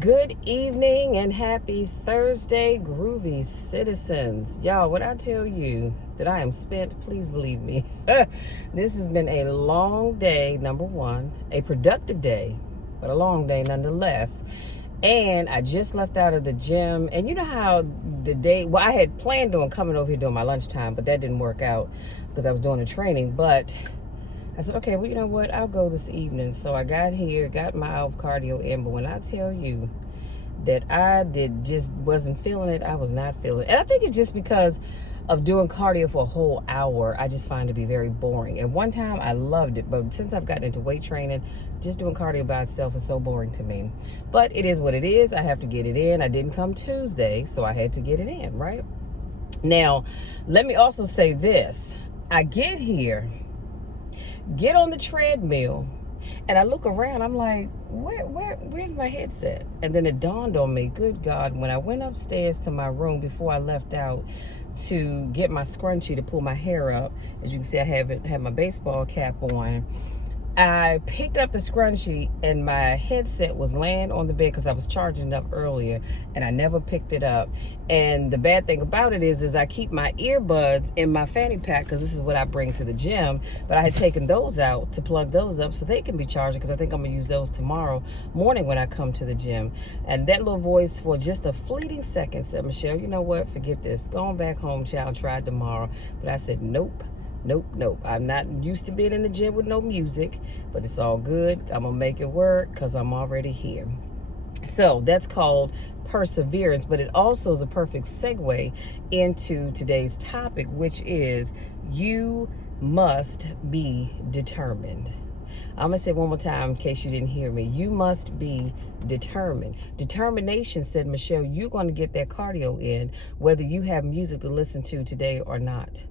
Good evening and happy Thursday, groovy citizens. Y'all, when I tell you that I am spent, please believe me. This has been a long day, number one, a productive day, but a long day nonetheless. And I just left out of the gym. And you know how the day, well, I had planned on coming over here during my lunchtime, but that didn't work out because I was doing a training. But I said, okay, well, you know what? I'll go this evening. So I got here, got my cardio in. But when I tell you that just wasn't feeling it, I was not feeling it. And I think it's just because of doing cardio for a whole hour, I just find it to be very boring. At one time, I loved it. But since I've gotten into weight training, just doing cardio by itself is so boring to me. But it is what it is. I have to get it in. I didn't come Tuesday, so I had to get it in, right? Now, let me also say this. I get here, get on the treadmill, and I look around, I'm like, where's my headset? And then it dawned on me, good God, when I went upstairs to my room before I left out to get my scrunchie to pull my hair up, as you can see, I have my baseball cap on. I picked up the scrunchie and my headset was laying on the bed because I was charging it up earlier and I never picked it up. And the bad thing about it is I keep my earbuds in my fanny pack because this is what I bring to the gym. But I had taken those out to plug those up so they can be charged because I think I'm going to use those tomorrow morning when I come to the gym. And that little voice for just a fleeting second said, Michelle, you know what? Forget this. Going back home, child, try it tomorrow. But I said, nope. I'm not used to being in the gym with no music, but it's all good. I'm going to make it work because I'm already here. So that's called perseverance, but it also is a perfect segue into today's topic, which is you must be determined. I'm going to say it one more time in case you didn't hear me. You must be determined. Determination said, Michelle, you're going to get that cardio in, whether you have music to listen to today or not.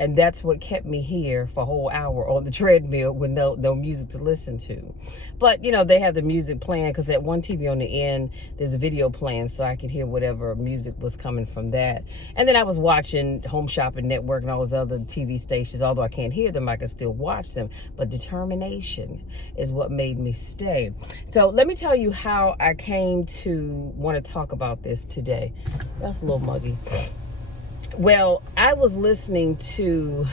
And that's what kept me here for a whole hour on the treadmill with no music to listen to. But, you know, they have the music playing because at one TV on the end, there's a video playing so I could hear whatever music was coming from that. And then I was watching Home Shopping Network and all those other TV stations. Although I can't hear them, I can still watch them. But determination is what made me stay. So let me tell you how I came to want to talk about this today. That's a little muggy. Well, I was listening to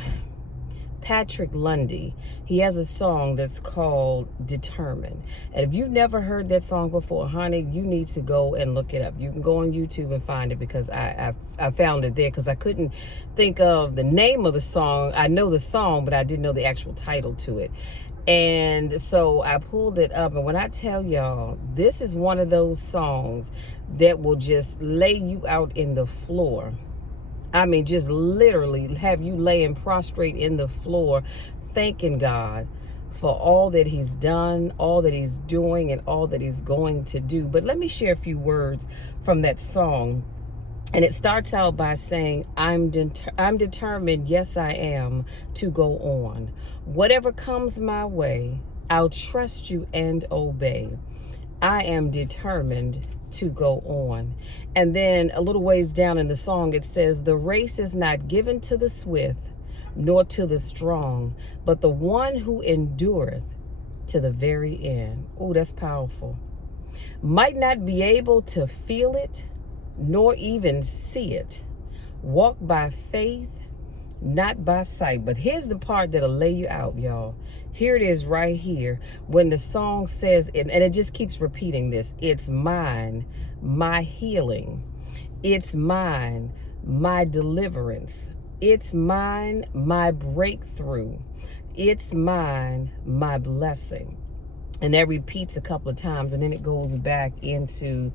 Patrick Lundy. He has a song that's called Determined. And if you've never heard that song before, honey, you need to go and look it up. You can go on YouTube and find it because I found it there because I couldn't think of the name of the song. I know the song, but I didn't know the actual title to it. And so I pulled it up, and when I tell y'all, this is one of those songs that will just lay you out in the floor. I mean, just literally have you laying prostrate in the floor, thanking God for all that he's done, all that he's doing, and all that he's going to do. But let me share a few words from that song. And it starts out by saying, I'm determined, yes, I am, to go on. Whatever comes my way, I'll trust you and obey. I am determined to go on. And then a little ways down in the song, it says, the race is not given to the swift, nor to the strong, but the one who endureth to the very end. Oh, that's powerful. Might not be able to feel it, nor even see it. Walk by faith, not by sight. But here's the part that'll lay you out, y'all. Here it is right here. When the song says, and it just keeps repeating this, it's mine, my healing. It's mine, my deliverance. It's mine, my breakthrough. It's mine, my blessing. And that repeats a couple of times, and then it goes back into,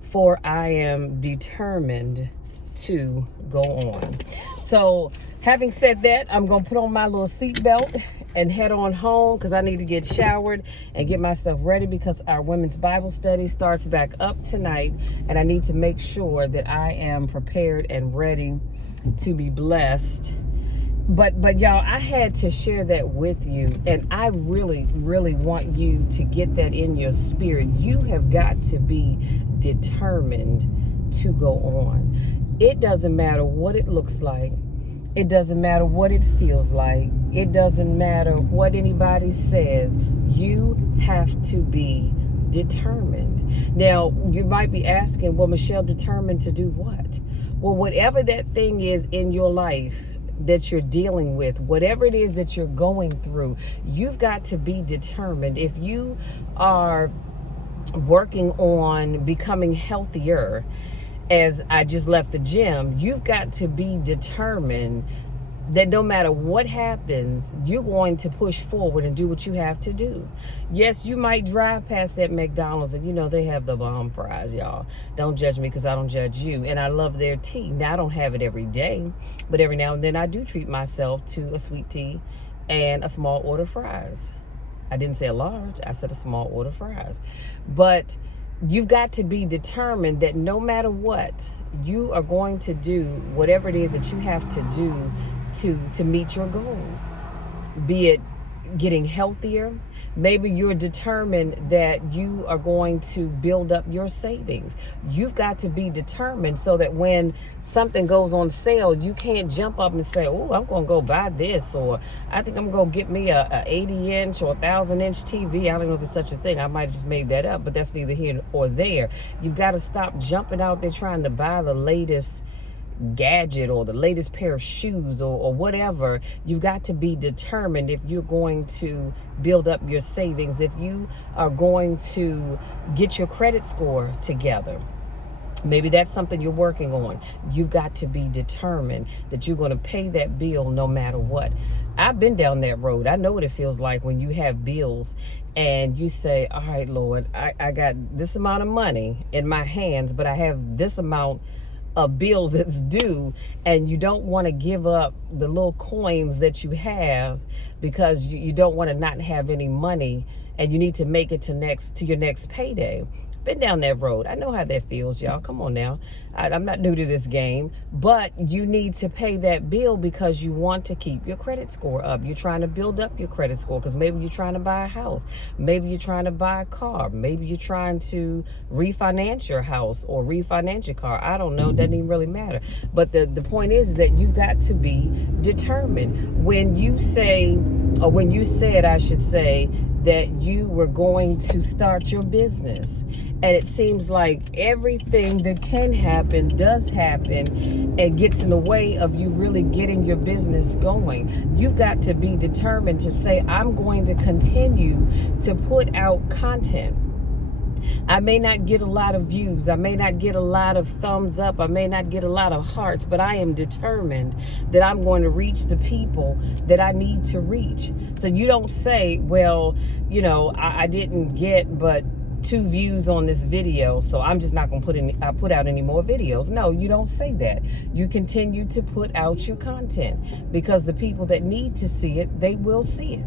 for I am determined to go on. So having said that, I'm going to put on my little seatbelt and head on home because I need to get showered and get myself ready because our women's Bible study starts back up tonight, and I need to make sure that I am prepared and ready to be blessed. But y'all, I had to share that with you, and I really want you to get that in your spirit. You have got to be determined to go on. It doesn't matter what it looks like. It doesn't matter what it feels like. It doesn't matter what anybody says. You have to be determined. Now, you might be asking, well, Michelle, determined to do what? Well, whatever that thing is in your life that you're dealing with, whatever it is that you're going through, you've got to be determined. If you are working on becoming healthier, as I just left the gym, you've got to be determined that no matter what happens, you're going to push forward and do what you have to do. Yes, you might drive past that McDonald's and they have the bomb fries, y'all. Don't judge me because I don't judge you. And I love their tea. Now, I don't have it every day, but every now and then I do treat myself to a sweet tea and a small order fries. I didn't say a large, I said a small order fries. But you've got to be determined that no matter what, you are going to do whatever it is that you have to do to meet your goals. Be it getting healthier. Maybe you're determined that you are going to build up your savings. You've got to be determined so that when something goes on sale, you can't jump up and say, oh, I'm going to go buy this, or I think I'm going to get me a 80-inch or 1,000-inch TV. I don't know if it's such a thing. I might have just made that up, but that's neither here or there. You've got to stop jumping out there trying to buy the latest gadget or the latest pair of shoes or whatever. You've got to be determined if you're going to build up your savings, if you are going to get your credit score together. Maybe that's something you're working on. You've got to be determined that you're going to pay that bill no matter what. I've been down that road. I know what it feels like when you have bills and you say, all right, Lord, I got this amount of money in my hands, but I have this amount of bills that's due, and you don't want to give up the little coins that you have because you don't want to not have any money, and you need to make it to your next payday. Been down that road. I know how that feels, y'all. Come on now. I'm not new to this game, but you need to pay that bill because you want to keep your credit score up. You're trying to build up your credit score because maybe you're trying to buy a house. Maybe you're trying to buy a car. Maybe you're trying to refinance your house or refinance your car. I don't know. It doesn't even really matter. But the point is that you've got to be determined. When you say, or when you said, I should say, that you were going to start your business, and it seems like everything that can happen does happen and gets in the way of you really getting your business going. You've got to be determined to say, I'm going to continue to put out content. I may not get a lot of views. I may not get a lot of thumbs up. I may not get a lot of hearts, but I am determined that I'm going to reach the people that I need to reach. So you don't say, well, I didn't get but 2 views on this video, so I'm just not going to put out any more videos. No, you don't say that. You continue to put out your content because the people that need to see it, they will see it.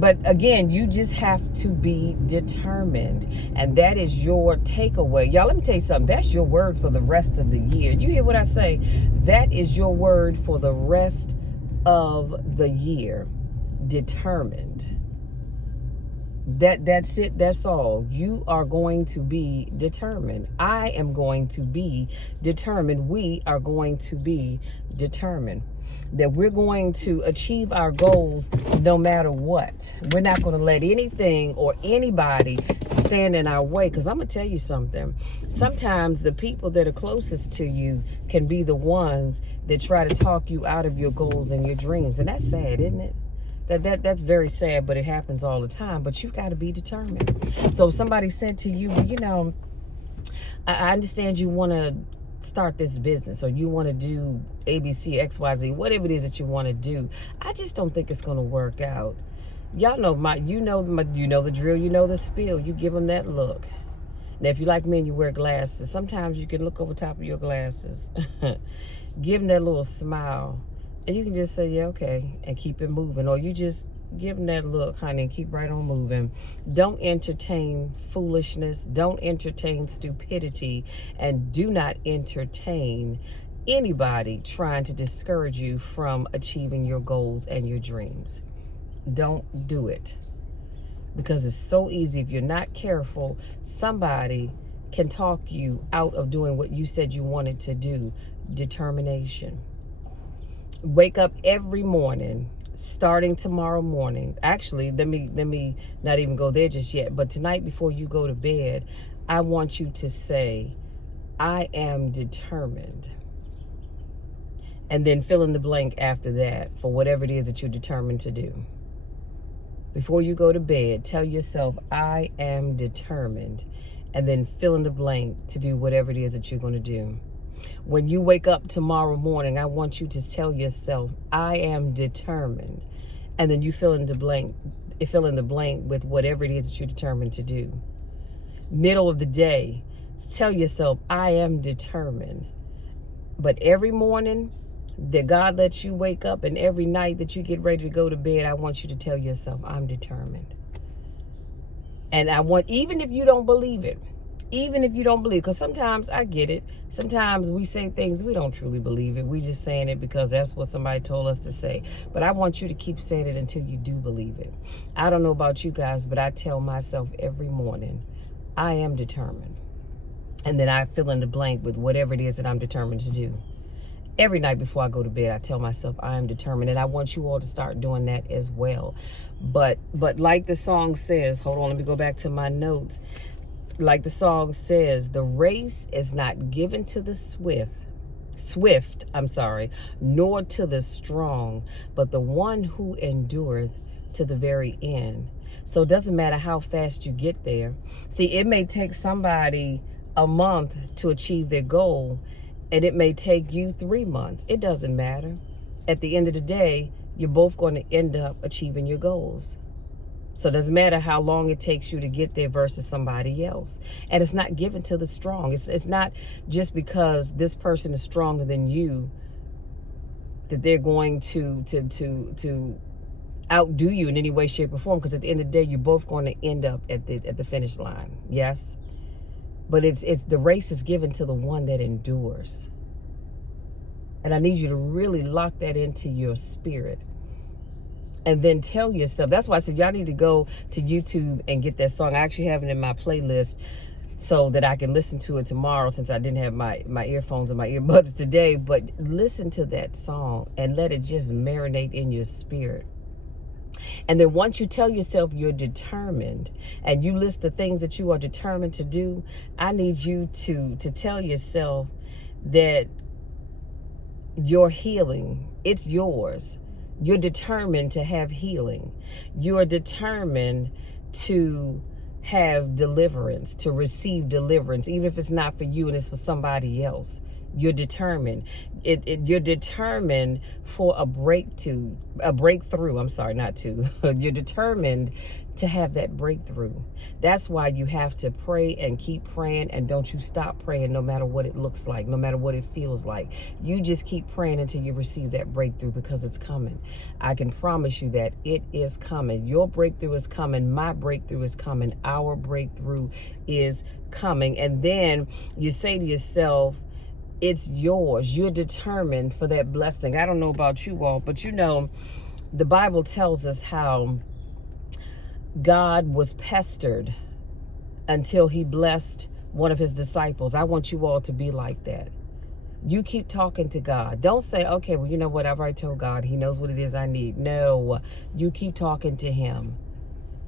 But again, you just have to be determined, and that is your takeaway. Y'all, let me tell you something. That's your word for the rest of the year. You hear what I say? That is your word for the rest of the year. Determined. That's it. That's all. You are going to be determined. I am going to be determined. We are going to be determined that we're going to achieve our goals no matter what. We're not going to let anything or anybody stand in our way, because I'm going to tell you something. Sometimes the people that are closest to you can be the ones that try to talk you out of your goals and your dreams. And that's sad, isn't it? That's very sad, but it happens all the time. But you've got to be determined. So if somebody said to you, I understand you want to start this business, or you want to do ABC, XYZ, whatever it is that you want to do, I just don't think it's going to work out. Y'all know you know the drill, you know the spiel. You give them that look. Now, if you like me and you wear glasses, sometimes you can look over top of your glasses, give them that little smile, and you can just say, yeah, okay, and keep it moving. Or you just give them that look, honey, and keep right on moving. Don't entertain foolishness. Don't entertain stupidity. And do not entertain anybody trying to discourage you from achieving your goals and your dreams. Don't do it. Because it's so easy. If you're not careful, somebody can talk you out of doing what you said you wanted to do. Determination. Wake up every morning starting tomorrow morning. Actually, let me not even go there just yet. But tonight before you go to bed, I want you to say, I am determined. And then fill in the blank after that for whatever it is that you're determined to do. Before you go to bed, tell yourself, I am determined. And then fill in the blank to do whatever it is that you're going to do. When you wake up tomorrow morning, I want you to tell yourself, I am determined. And then you fill in the blank with whatever it is that you're determined to do. Middle of the day, tell yourself, I am determined. But every morning that God lets you wake up and every night that you get ready to go to bed, I want you to tell yourself, I'm determined. And I want, even if you don't believe it, because sometimes I get it. Sometimes we say things, we don't truly believe it. We just saying it because that's what somebody told us to say. But I want you to keep saying it until you do believe it. I don't know about you guys, but I tell myself every morning, I am determined. And then I fill in the blank with whatever it is that I'm determined to do. Every night before I go to bed, I tell myself I am determined, and I want you all to start doing that as well. But like the song says, hold on, let me go back to my notes. Like the song says, the race is not given to the swift, nor to the strong, but the one who endureth to the very end. So it doesn't matter how fast you get there. See, it may take somebody a month to achieve their goal, and it may take you 3 months. It doesn't matter. At the end of the day, you're both going to end up achieving your goals. So it doesn't matter how long it takes you to get there versus somebody else. And it's not given to the strong. It's not just because this person is stronger than you that they're going to outdo you in any way, shape, or form. Because at the end of the day, you're both going to end up at the finish line. Yes? But it's the race is given to the one that endures. And I need you to really lock that into your spirit. And then tell yourself, that's why I said y'all need to go to YouTube and get that song. I actually have it in my playlist so that I can listen to it tomorrow, since I didn't have my earphones and my earbuds today. But listen to that song and let it just marinate in your spirit. And then once you tell yourself you're determined and you list the things that you are determined to do, I need you to tell yourself that your healing, it's yours. You're determined to have healing. You are determined to have deliverance, to receive deliverance, even if it's not for you and it's for somebody else. You're determined. You're determined for a breakthrough. You're determined to have that breakthrough. That's why you have to pray and keep praying, and don't you stop praying no matter what it looks like, no matter what it feels like. You just keep praying until you receive that breakthrough, because it's coming. I can promise you that it is coming. Your breakthrough is coming. My breakthrough is coming. Our breakthrough is coming. And then you say to yourself, it's yours. You're determined for that blessing. I don't know about you all, but you know, the Bible tells us how God was pestered until he blessed one of his disciples. I want you all to be like that. You keep talking to God. Don't say, okay, well, you know what? I've already told God. He knows what it is I need. No, you keep talking to him,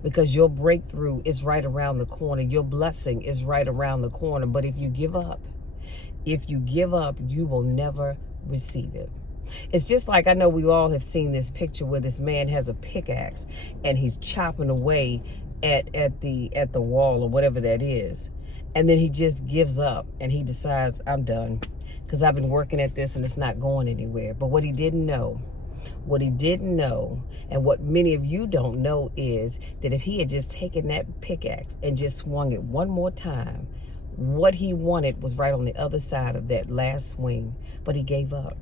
because your breakthrough is right around the corner. Your blessing is right around the corner. But if you give up, you will never receive it. It's just like, I know we all have seen this picture where this man has a pickaxe and he's chopping away at the wall or whatever that is. And then he just gives up and he decides, I'm done, because I've been working at this and it's not going anywhere. But what he didn't know, and what many of you don't know, is that if he had just taken that pickaxe and just swung it one more time, what he wanted was right on the other side of that last swing. But he gave up.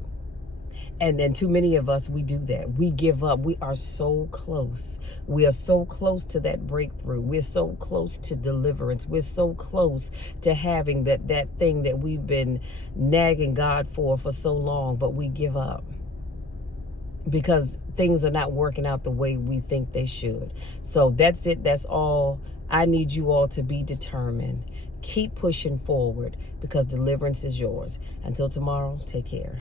And then too many of us, we do that. We give up. We are so close. We are so close to that breakthrough. We're so close to deliverance. We're so close to having that thing that we've been nagging God for so long, but we give up because things are not working out the way we think they should. So that's it. That's all. I need you all to be determined. Keep pushing forward, because deliverance is yours. Until tomorrow, take care.